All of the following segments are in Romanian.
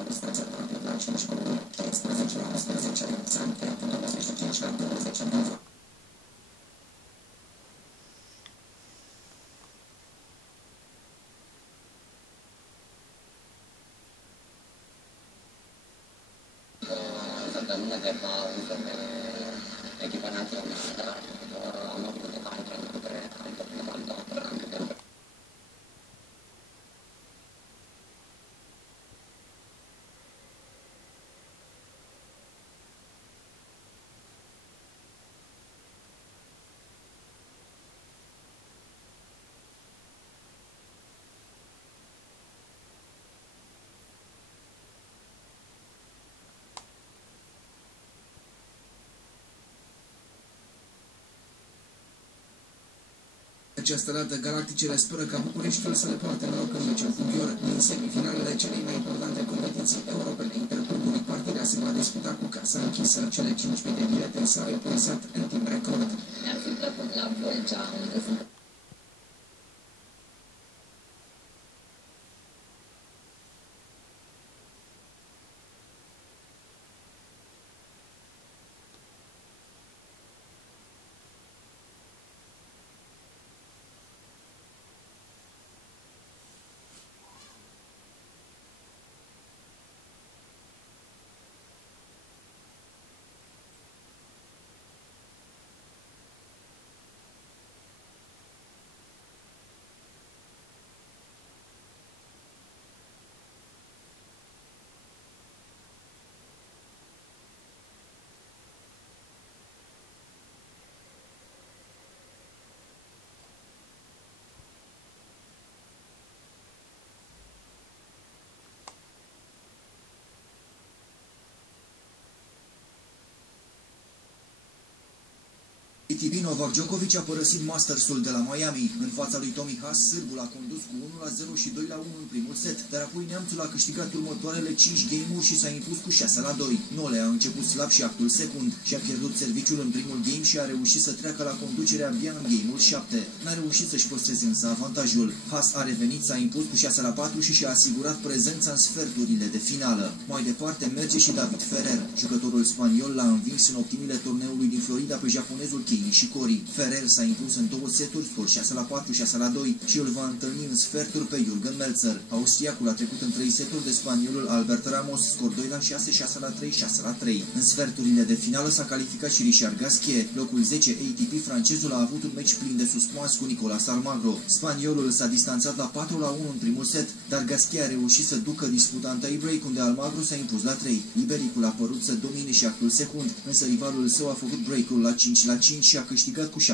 18 la 5 cu 13 la 11 Alexandre, 25 la 20 Nova. Săptămână de pauză pe echipa națională, am avut câteva antrenamente, Această dată, Galacticele speră ca Bucureștiul să le poarte noroc în meciul cu Ghior. Din semifinalele celei mai importante competiții europene interclubului, partida se va disputa cu casa închisă. Cele 5.000 de bilete s-au epuizat în timp record. Ne-ar fi plăcut la Vâlcea, unde sunt... ATP Novak Djokovic a părăsit Mastersul de la Miami. În fața lui Tommy Haas, sârbul a condus cu 1-0 și 2-1 în primul set, dar apoi neamțul a câștigat următoarele 5 game-uri și s-a impus cu 6-2. Nole a început slab și actul secund și a pierdut serviciul în primul game și a reușit să treacă la conducerea abia în game-ul 7. N-a reușit să-și păstreze însă avantajul. Haas a revenit, s-a impus cu 6-4 și și-a asigurat prezența în sferturile de finală. Mai departe merge și David Ferrer. Jucătorul spaniol l-a învins în optimile turneului din Florida pe japonezul Kei Nishikori. Ferrer s-a impus în 2 seturi, scor 6-4, 6-2 și îl va întâlni în sferturi pe Jürgen Melzer. Austriacul a trecut în 3 seturi de spaniolul Albert Ramos, scor 2-6, 6-3, 6-3. În sferturile de finală s-a calificat și Richard Gasquet. Locul 10 ATP francezul a avut un meci plin de suspans cu Nicolas Almagro. Spaniolul s-a distanțat la 4-1 în primul set, dar Gasquet a reușit să ducă disputa în tie-break, unde Almagro s-a impus la 3. Ibericul a părut să domine și actul secund, însă rivalul său a făcut break-ul la 5-5 și a câștigat cu 7-5,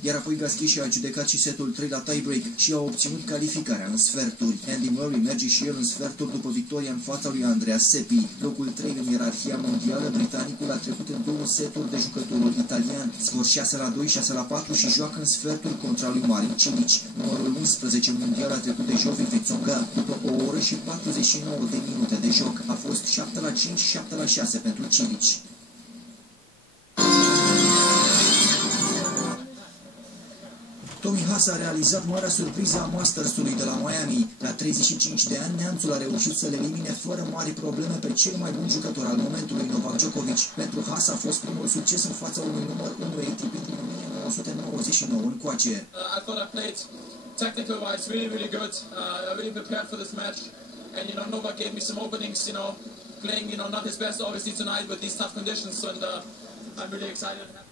iar apoi Gasquet și-a adjudecat și setul 3 la tie-break și a obținut calificarea în sferturi. Andy Murray merge și el în sferturi după victoria în fața lui Andrea Seppi. Locul 3 în ierarhia mondială, britanicul a trecut în 2 seturi de jucătorul italian, scor 6-2, 6-4 și joacă în sferturi contra lui Marin Cilic. Numărul 11 mondial a trecut de Jovi Vetsonga după o oră și 49 de minute de joc. A fost 7-5, 7-6 pentru Cilic. Tommy Haas a realizat marea surpriză a Mastersului de la Miami. La 35 de ani, neamțul a reușit să le elimine fără mari probleme pe cel mai bun jucător al momentului, Novak Djokovic. Pentru Haas a fost primul succes în fața unui număr 1 ATP din 1999 încoace. I thought I played technical wise really good. I really prepared for this match, and Novak gave me some openings. Playing not his best obviously tonight with these tough conditions, and I'm really excited and happy.